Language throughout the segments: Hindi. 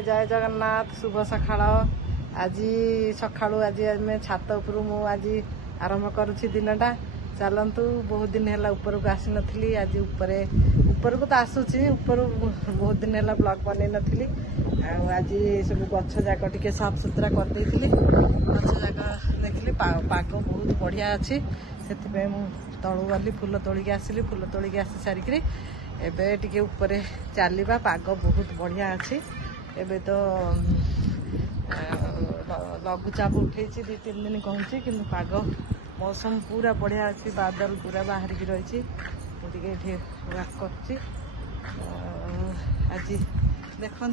जय जगन्नाथ शुभ सकाळ आज सकाळू आज आम छात उपर आज आरंभ करुच्ची दिनटा चलतु बहुत दिन है ऊपर को आसी नी आज ऊपर को तो आसूची ऊपर बहुत दिन है ब्लॉग बन नी आज सब गछ जाक टे साफ सुतरा करदे गछ जाक देखिली पाग बहुत बढ़िया अच्छी से तलू गली फूल तोलिकी आसली फूल तोलिकी आसी सारिकी एबे टिके ऊपर चलवा पाग बहुत बढ़िया अच्छी एबे तो लघुचाप उठे 2-3 दिन कहूँ कि पाग मौसम पूरा बढ़िया अच्छी बादल पूरा बाहर की रही मुझे कर आज देखु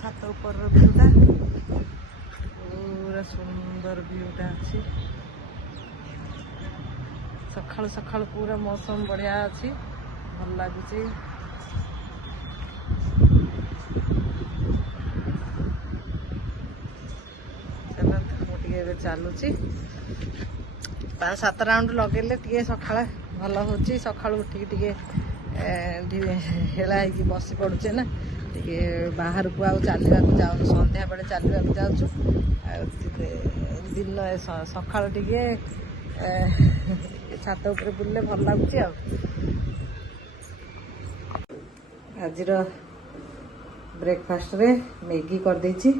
छात ऊपर व्यूटा पूरा सुंदर व्यूटा अच्छी सकाल सकाल पूरा मौसम बढ़िया अच्छी भल लगुच चलुची 5-7 राउंड लगेले टे सका भल हो सका उठिक हेला बस पड़ुचे ना टे बाहर को आउ चलवा जाऊँ संध्या बेले चलवा जाऊँ दिन सका टे छात उपर बुलले भल लगुच आज ब्रेकफास्ट रे मैगी कर देछि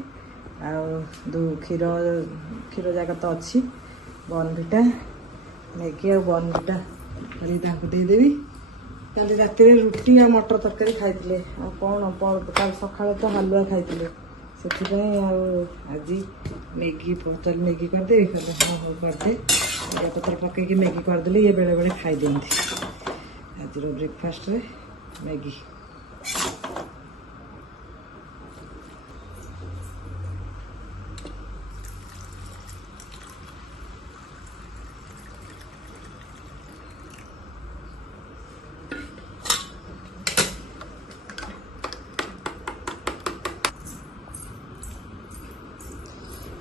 क्षीर क्षीर जाक तो अच्छी बॉर्नविटा मैगी और बॉर्नविटा देदेवी कल रात रुटी और मटर तरकारी खाई कौन कल सका तो हलुआ खाई से आज मैगी पचार मैगी करदे हाँ हाँ करदे परिया पत्र पकईकि मैगी करदे ये बेले बेले खाई दिखती आज ब्रेकफास्ट रे मैगी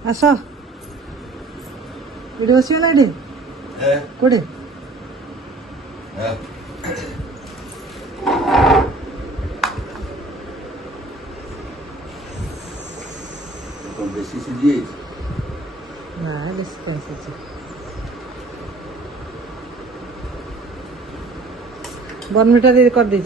आस कोड़े बसगला ये कोड़े बेसी सीझी ना बेसी कैसे बॉर्नविटा दे कर दी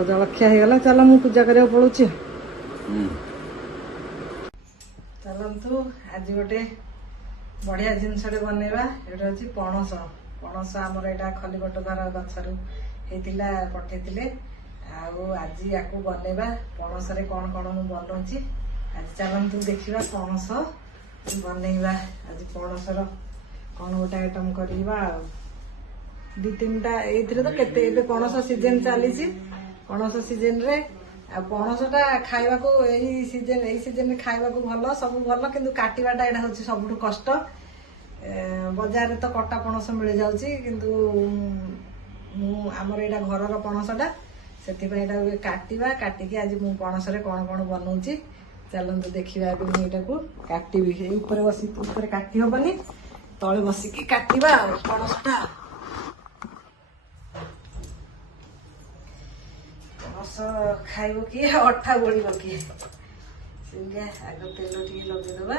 जलखिया होगा चल मु पूजा करा पड़ू चलतु आज गोटे बढ़िया जिनस बनवा ये हूँ पणस पणस आमर यहाँ खलीगट घर गचरू होता पठे आज या बनवा पणस कौन कौन मु बनाऊँच आज चलतु देखा पणस बनवा आज पणसर कौन गोटे आइटम करवा 2-3टा ये तो केते पणस सीजन चली पणस सीजन रे पणसटा खाइबा को यही सीजन खाइबा को भल सब भल किंतु काटिबाटा एटा होची सबुठु कष्ट बाजार रे तो कटा पणस मिल जाउची किंतु हमर एटा घरर पणसटा सेति पय एटा काटिबा काटिकी आज मु पणस रे कोन कोन बनौची चलंतु देखिबा बे मु एटा को काटिबी ए ऊपर बसी ऊपर काटी होबनी तळे बसिकी काटिबा पणसटा खाइब किए अठा बोल किए आग तेल टे लगेदबा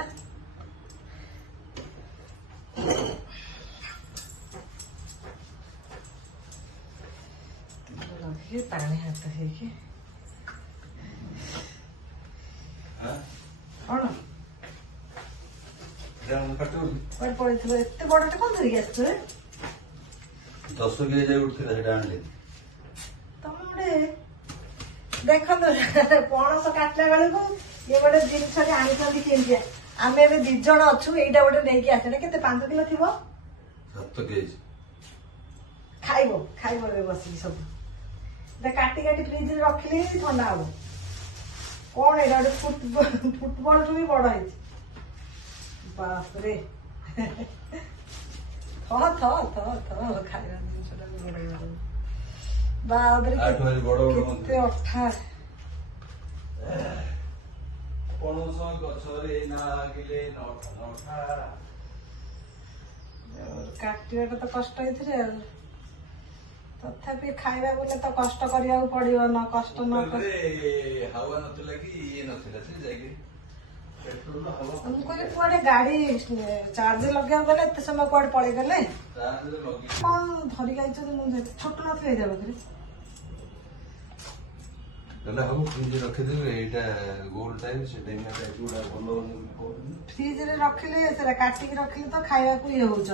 लगे पानी हाथ है कौन पड़े एत बड़टा कौन धरिक आस 10 केजी उठा तुम गोटे देखो पणस काटला बेलू ये गोटे जिनस आनी केमिया आम ए 2 जन अच्छु यहीटा गोटे नहीं आसे के 5 किलो थी 7 केजी खाइब खाइब बस सब काटी काटी फ्रिज रखिले ठंडा हम कौन ये फुटबॉल भी बड़ है बाप रे ଖାଇବା ଜିନିଷଟା ବାବରେ ଆଠୁ ଭାରି ବଡ ବଡ କେତେ ଅଠା। ପଣସ ଗଛରେ ନାଗିଲେ ନଠା। କାଟିବାଟା ତ କଷ୍ଟ ହେଇଥିରେ ଆଉ, ତଥାପି ଖାଇବା ବୋଲେ ତ କଷ୍ଟ କରିବାକୁ ପଡିବ। ନ କଷ୍ଟ ନ ହାୱା ନଥିଲା କି ଇଏ ନଥିଲା ସେ ଯାଇକି ମୁଁ କହିଲି କୁଆଡେ ଗାଡି ଚାର୍ଜ ଲଗେଇବାକୁ ଗଲେ ଏତେ ସମୟ କୁଆଡେ ପଳେଇ ଗଲେ। କଣ ଧରିକି ଆଇଛନ୍ତି? ମୁଁ ଛୋଟ ନଥିଲା ଏଇଟା ବୋଧେ ହବ ଫ୍ରିଜ ରଖିଦେବେ। ଏଇଟା ଗୋଲ ଟାଇମ ସେଟା ଭଲ ଫ୍ରିଜ ରେ ରଖିଲେ ସେଟା କାଟିକି ରଖିଲେ ତ ଖାଇବାକୁ ଇଏ ହଉଛ।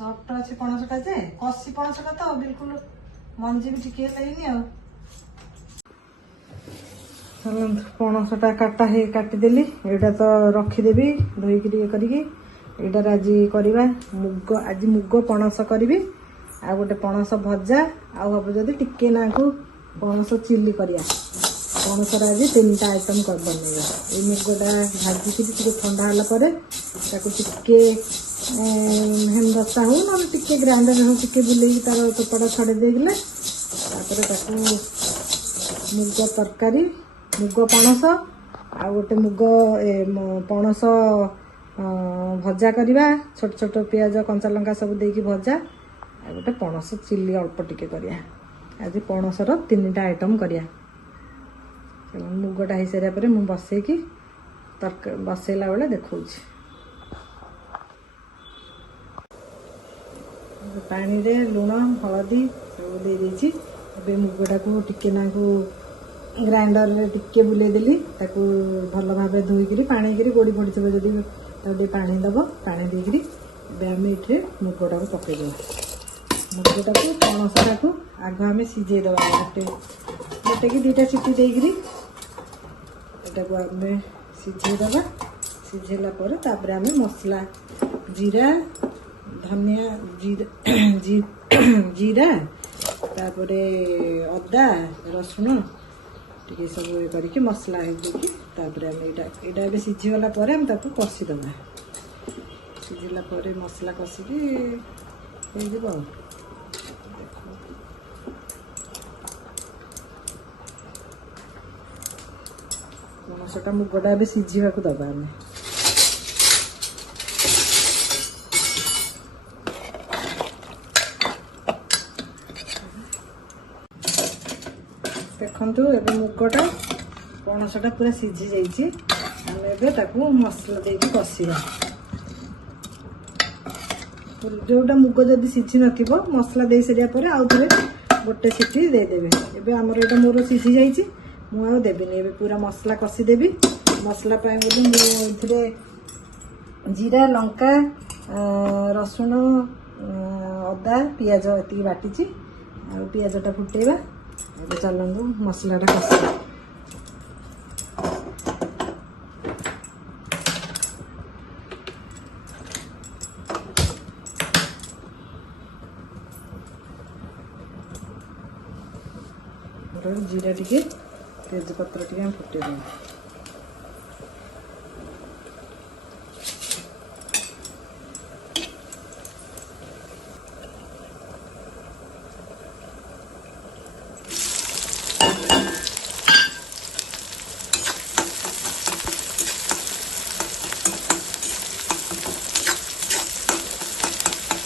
ସଫ୍ଟ ଅଛି ପଣସଟା ଯେ, କଷି ପଣସଟା ତ ବିଲକୁଲ ମଞ୍ଜି ବି ଟିକେ ହେଇନି ଆଉ। ଚାଲନ୍ତୁ ପଣସଟା କାଟିଦେଲି। ଏଇଟା ତ ରଖିଦେବି ଧୋଇକିରି ଇଏ କରିକି। ଏଇଟାରେ ଆଜି କରିବା ଆଜି ମୁଗ ପଣସ କରିବି, ଆଉ ଗୋଟେ ପଣସ ଭଜା, ଆଉ ହବ ଯଦି ଟିକେ ନାକୁ ପଣସ ଚିଲି କରିବା। ପଣସର ଆଜି 3ଟା ଆଇଟମ୍ ବନେଇବା। ଏଇ ମୁଗଟା ଭାଜିକିରି ଟିକେ ଥଣ୍ଡା ହେଲା ପରେ ତାକୁ ଟିକେ ହେମଦସ୍ତା ହଉ ନହେଲେ ଟିକେ ଗ୍ରାଇଣ୍ଡର ହଉ ଟିକେ ବୁଲେଇକି ତାର ଚୋପାଟା ଛଡେଇ ଦେଇଥିଲେ ତାପରେ ତାକୁ ମୁଗ ତରକାରୀ, ମୁଗ ପଣସ ଆଉ ଗୋଟେ ମୁଗ ପଣସ ଭଜା କରିବା। ଛୋଟ ଛୋଟ ପିଆଜ କଞ୍ଚା ଲଙ୍କା ସବୁ ଦେଇକି ଭଜା, ଆଉ ଗୋଟେ ପଣସ ଚିଲି ଅଳ୍ପ ଟିକେ କରିବା। ଆଜି ପଣସର 3ଟା ଆଇଟମ୍ କରିବା। ମୁଗଟା ହେଇସାରିବା ପରେ ମୁଁ ବସେଇକି ବସେଇଲା ବେଳେ ଦେଖଉଛି। ପାଣିରେ ଲୁଣ ହଳଦୀ ସବୁ ଦେଇ ଦେଇଛି। ଏବେ ମୁଗଟାକୁ ଟିକେ ନାକୁ ଗ୍ରାଇଣ୍ଡରରେ ଟିକେ ବୁଲେଇଦେଲି। ତାକୁ ଭଲ ଭାବେ ଧୋଇକିରି ପାଣିକିରି ଗୋଡ଼ି ପଡ଼ିଥିବ ଯଦି ତାକୁ ଟିକେ ପାଣି ଦେବ। ପାଣି ଦେଇକିରି ଏବେ ଆମେ ଏଠିରେ ମୁଗଟାକୁ ପକେଇଦେବା। ମୁଗଟାକୁ ପଣସଟାକୁ ଆଗ ଆମେ ସିଝେଇ ଦେବା। ଗୋଟେ କି 2ଟା ସିଟି ଦେଇକିରି ଏଟାକୁ ଆମେ ସିଝେଇ ଦେବା। ସିଝେଇଲା ପରେ ତାପରେ ଆମେ ମସଲା ଜିରା ଧନିଆ ଜିରା ତାପରେ ଅଦା ରସୁଣ ଟିକେ ସବୁ ଇଏ କରିକି ମସଲା ହେଇକି ତାପରେ ଆମେ ଏଇଟା ଏବେ ସିଝିଗଲା ପରେ ଆମେ ତାକୁ କଷିଦେବା। ସିଝିଲା ପରେ ମସଲା କଷିକି ହେଇଯିବ ଆଉ। ପଣସଟା ମୁଗଟା ଏବେ ସିଝିବାକୁ ଦେବା ଆମେ। ଦେଖନ୍ତୁ ଏବେ ମୁଗଟା ପଣସଟା ପୁରା ସିଝି ଯାଇଛି। ଆମେ ଏବେ ତାକୁ ମସଲା ଦେଇକି କଷିବା। ଯୋଉଟା ମୁଗ ଯଦି ସିଝି ନଥିବ ମସଲା ଦେଇ ସାରିବା ପରେ ଆଉ ଥରେ ଗୋଟେ ସିଟି ଦେଇଦେବେ। ଏବେ ଆମର ଏଇଟା ମୋର ସିଝି ଯାଇଛି, ମୁଁ ଆଉ ଦେବିନି। ଏବେ ପୁରା ମସଲା କଷିଦେବି। ମସଲା ପାଇଁ ବୋଲି ମୁଁ ଏଥିରେ ଜିରା ଲଙ୍କା ରସୁଣ ଅଦା ପିଆଜ ଏତିକି ବାଟିଛି। ଆଉ ପିଆଜଟା ଫୁଟେଇବା। ଏବେ ଚାଲନ୍ତୁ ମସଲାଟା କଷିବା। ଜିରା ଟିକେ ତେଜପତ୍ର ଟିକେ ଆମେ ଫୁଟେଇଦେବା।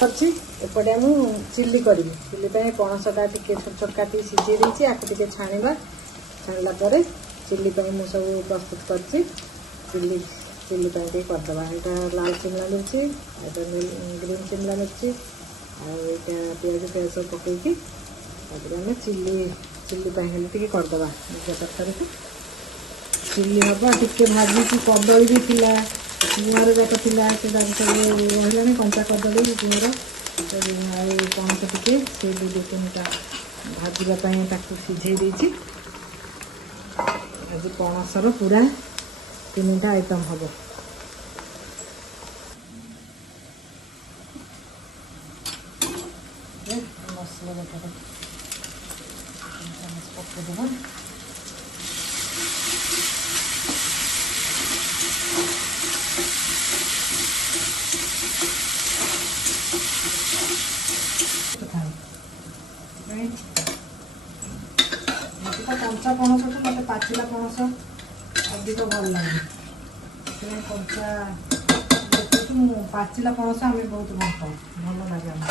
ଅଛି ଏପଟେ ଆମେ ଚିଲି କରିବି। ଚିଲି ପାଇଁ ପଣସଟା ଟିକେ ଛୋଟ ଛୋଟ କାଟି ସିଝେଇ ଦେଇଛି। ଆକୁ ଟିକେ ଛାଣିବା। ଛାଣିଲା ପରେ ଚିଲି ପାଇଁ ମୁଁ ସବୁ ପ୍ରସ୍ତୁତ କରିଛି। ଚିଲି ପାଇଁ ଟିକେ କରିଦେବା। ଏଇଟା ଲାଲ ଶିମଲା ମିର୍ଚି, ଏଇଟା ଗ୍ରୀନ୍ ଶିମଲା ମିର୍ଚି, ଆଉ ଏଇଟା ପିଆଜ ସବୁ ପକେଇକି ତାପରେ ଆମେ ଚିଲି ପାଇଁ ହେଲେ ଟିକେ କରିଦେବା। ନିଜ ତରକାରୀକୁ ଚିଲି ହବ। ଟିକେ ଭାଜିଛି କଦଳୀ ବି ଥିଲା, ଗୁଆଁର ଯାକ ଥିଲା, ସେ ଯାକ ସବୁ ରହିଲାଣି। କଞ୍ଚା କଦଳୀ ଗୁଆଁର ଆଉ ପଣସ ଟିକେ ସେ 2-3ଟା ଭାଜିବା ପାଇଁ ତାକୁ ସିଝେଇ ଦେଇଛି। ଆଜି ପଣସର ପୁରା तीनटा आइटम हम मसला बटर पकईदेव कंचा पणस तो मत पाचिला पणस अधिक भल लगे कंचा देखो पाचिला पणस आम बहुत भल पाऊ भल लगे आम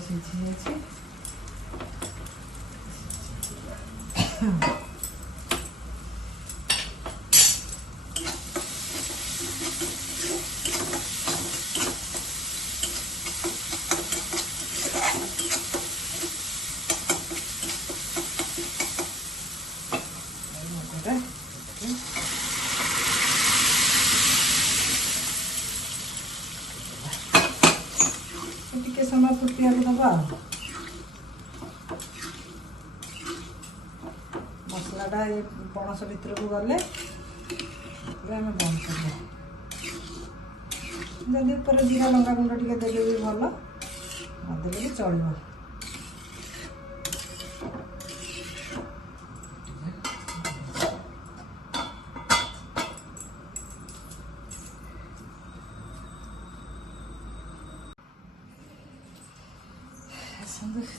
सीझी जाए टिके समय फुटिया दबा मसलाटा ये पणस भितर को गले आम बंद कर जदि ऊपर जीरा लंका गुंड टिके देले भी भल नदेले भी चलो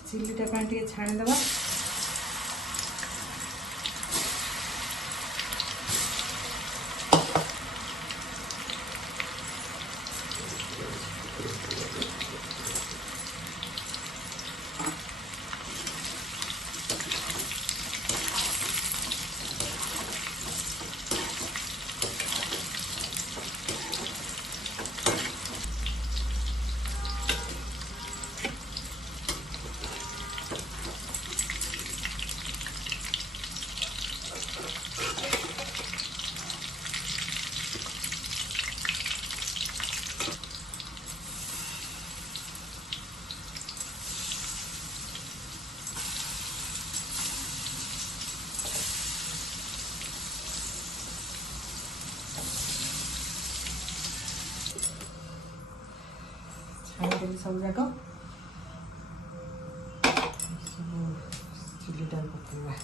चिल्लीटा टे छाणीदे छाणीदेली सब जाक सब चिल्लीटा पकड़ा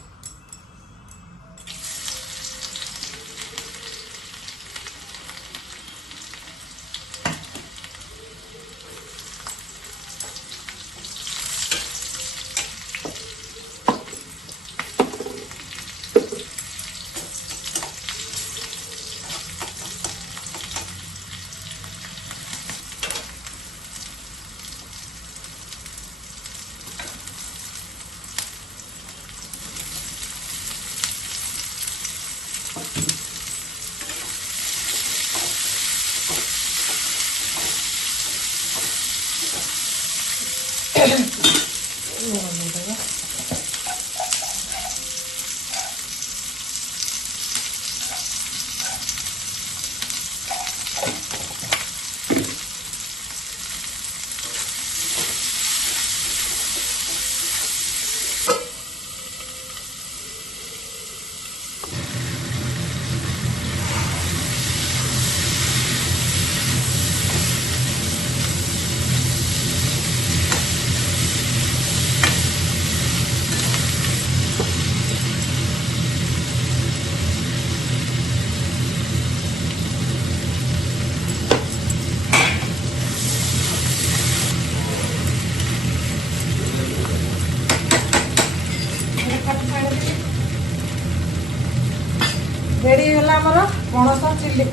रेडी है आमर पणस चिल्ली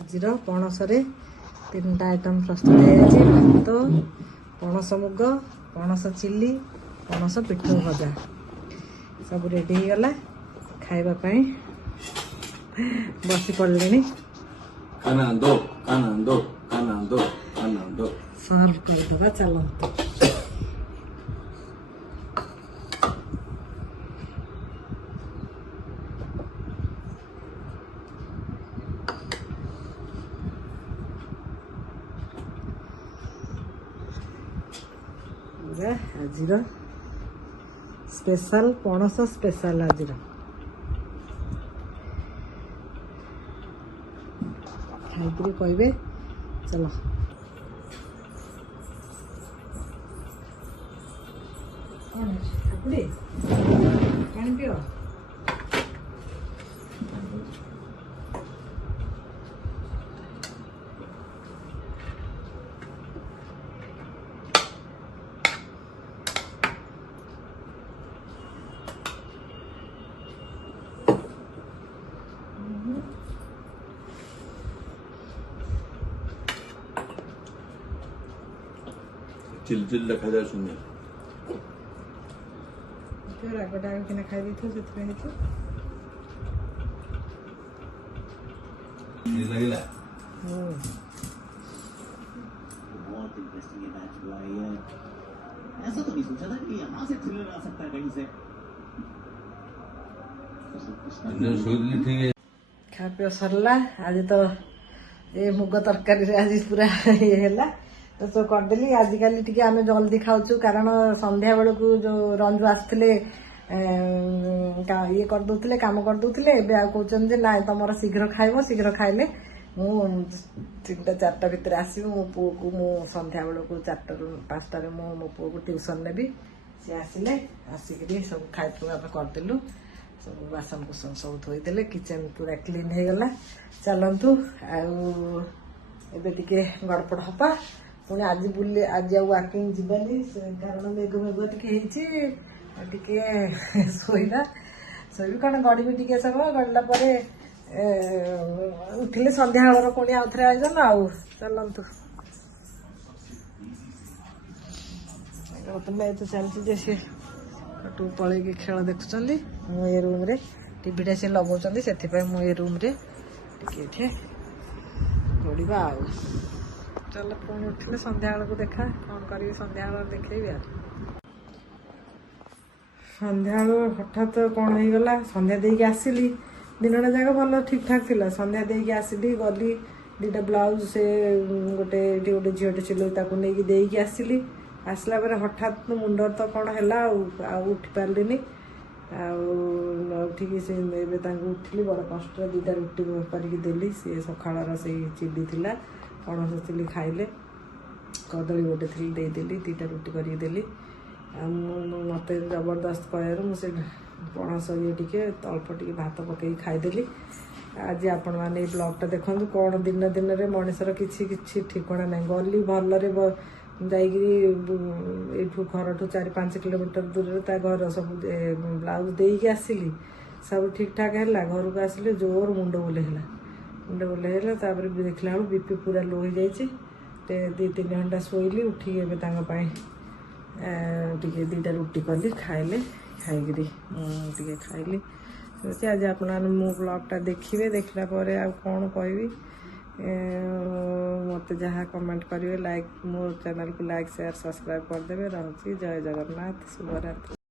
आज पणस तीनटा आइटम प्रस्तुत है भात पणस मुग पणस चिल्ली पणस पिठू भजा सब रेडी हो गला खाइबा बसी पड़े सर्व करदे चलते ପୁରା ଆଜିର ସ୍ପେଶାଲ ପଣସ ସ୍ପେଶାଲ ଆଜିର ଖାଇକିରି କହିବେ। ଚାଲ କ'ଣ କାକୁଡ଼ି ପାଣି ପିଅ। ଚିଲ ଦେଖାଯାଏ ଶୁଣିବା ରାଗଟା କିନା ଖାଇ ଦେଇଥିବ ସେଥିପାଇଁ ହେଇଥିବ। ଲାଗିଲା बहुत इंटरेस्टिंग ये मैच हुआ है ये। ऐसा तो नहीं सोचा था कि यहाँ से थ्रिलर आ सकता है कहीं से। ଶୋଇଥିଲି ଠିକ ଖାଇବା ପିଇବା ସରିଲା। ଆଜି ତ ଏ ମୁଗ ତରକାରୀରେ ଆଜି ପୁରା ଇଏ ହେଲା ତ ସବୁ କରିଦେଲି। ଆଜିକାଲି ଟିକେ ଆମେ ଜଲ୍ଦି ଖାଉଛୁ କାରଣ ସନ୍ଧ୍ୟା ବେଳକୁ ଯୋଉ ରଞ୍ଜୁ ଆସିଥିଲେ ଇଏ କରିଦଉଥିଲେ କାମ କରିଦଉଥିଲେ। ଏବେ ଆଉ କହୁଛନ୍ତି ଯେ ନାଇଁ ତମର ଶୀଘ୍ର ଖାଇବ, ଶୀଘ୍ର ଖାଇଲେ ମୁଁ 3ଟା 4ଟା ଭିତରେ ଆସିବି। ମୋ ପୁଅକୁ ମୁଁ ସନ୍ଧ୍ୟା ବେଳକୁ 4ଟାରୁ 5ଟାରେ ମୁଁ ମୋ ପୁଅକୁ ଟ୍ୟୁସନ୍ ନେବି। ସିଏ ଆସିଲେ ଆସିକିରି ସବୁ ଖାଇବା ଆମେ କରିଦେଲୁ। ସବୁ ବାସନ କୁସନ ସବୁ ଧୋଇଦେଲେ। କିଚେନ୍ ପୁରା କ୍ଲିନ୍ ହେଇଗଲା। ଚାଲନ୍ତୁ ଆଉ ଏବେ ଟିକେ ଗଡ଼ପଡ଼ ହବା। ପୁଣି ଆଜି ଆଜି ଆଉ ୱାକିଂ ଯିବାନି କାରଣ ମେଘ ଟିକେ ହେଇଛି। ଟିକେ ଶୋଇବି କ'ଣ ଗଡ଼ିବି ଟିକେ ସମୟ। ଗଡ଼ିଲା ପରେ ଉଠିଲେ ସନ୍ଧ୍ୟାବେଳର ପୁଣି ଆଉଥରେ ଆୟୋଜନ ଆଉ। ଚାଲନ୍ତୁ ମ୍ୟାଚ୍ ଚାଲିଛି ଯେ ସିଏ ଟୁ ପଳେଇକି ଖେଳ ଦେଖୁଛନ୍ତି। ମୁଁ ଏ ରୁମ୍ରେ ଟିଭିଟା ସେ ଲଗାଉଛନ୍ତି ସେଥିପାଇଁ ମୁଁ ଏ ରୁମ୍ରେ ଟିକେ ଏଠି ଗଡ଼ିବା ଆଉ। ଚାଲ ପୁଣି ଉଠିଲେ ସନ୍ଧ୍ୟାବେଳକୁ ଦେଖା କ'ଣ କରିବି ସନ୍ଧ୍ୟାବେଳ ଦେଖେଇବି ଆଉ। ସନ୍ଧ୍ୟାବେଳୁ ହଠାତ୍ କ'ଣ ହେଇଗଲା ସନ୍ଧ୍ୟା ଦେଇକି ଆସିଲି। ଦିନଟା ଯାକ ଭଲ ଠିକ୍ ଠାକ୍ ଥିଲା। ସନ୍ଧ୍ୟା ଦେଇକି ଆସିଲି ଗଲି 2ଟା ବ୍ଲାଉଜ୍ ସେ ଗୋଟେ ଏଠି ଗୋଟେ ଝିଅଟେ ସିଲେଇ ତାକୁ ନେଇକି ଦେଇକି ଆସିଲି। ଆସିଲା ପରେ ହଠାତ୍ ମୁଣ୍ଡରେ ତ କ'ଣ ହେଲା ଆଉ ଉଠି ପାରିଲିନି। ଆଉ ଉଠିକି ସେ ଏବେ ତାଙ୍କୁ ଉଠିଲି ବଡ଼ କଷ୍ଟରେ 2ଟା ରୁଟି କରିକି ଦେଲି। ସିଏ ସକାଳର ସେଇ ଚିଲି ଥିଲା ପଣସ ଚିଲି ଖାଇଲେ। କଦଳୀ ଗୋଟେ ଥିଲି ଦେଇଦେଲି 2ଟା ରୁଟି କରିକି ଦେଲି। ଆଉ ମୋତେ ଜବରଦସ୍ତ କହିବାରୁ ମୁଁ ସେ ପଣସ ଇଏ ଟିକେ ଅଳ୍ପ ଟିକେ ଭାତ ପକେଇକି ଖାଇଦେଲି। ଆଜି ଆପଣମାନେ ଏଇ ବ୍ଲଗ୍ଟା ଦେଖନ୍ତୁ। କ'ଣ ଦିନରେ ମଣିଷର କିଛି ଠିକଣା ନାହିଁ। ଗଲି ଭଲରେ ଯାଇକିରି ଏଇଠୁ ଘରଠୁ 4-5 କିଲୋମିଟର ଦୂରରେ ତା ଘର ସବୁ ବ୍ଲାଉଜ୍ ଦେଇକି ଆସିଲି। ସବୁ ଠିକ୍ଠାକ୍ ହେଲା। ଘରକୁ ଆସିଲେ ଜୋର ମୁଣ୍ଡ ବୁଲେଇ ହେଲା। ତାପରେ ଦେଖିଲା ବେଳକୁ BP ପୁରା ଲୋ ହେଇଯାଇଛି। 2-3 ଘଣ୍ଟା ଶୋଇଲି। ଉଠିକି ଏବେ ତାଙ୍କ ପାଇଁ ଟିକେ 2ଟା ରୁଟି କଲି ଖାଇଲେ। ଖାଇକିରି ଟିକେ ଖାଇଲି। ଆଜି ଆପଣମାନେ ମୋ ବ୍ଲଗ୍ଟା ଦେଖିବେ। ଦେଖିଲା ପରେ ଆଉ କ'ଣ କହିବି ମୋତେ ଯାହା କମେଣ୍ଟ କରିବେ। ମୋ ଚ୍ୟାନେଲକୁ ଲାଇକ୍ ସେୟାର ସବସ୍କ୍ରାଇବ୍ କରିଦେବେ। ରହୁଛି। ଜୟ ଜଗନ୍ନାଥ। ଶୁଭରାତ୍ରି।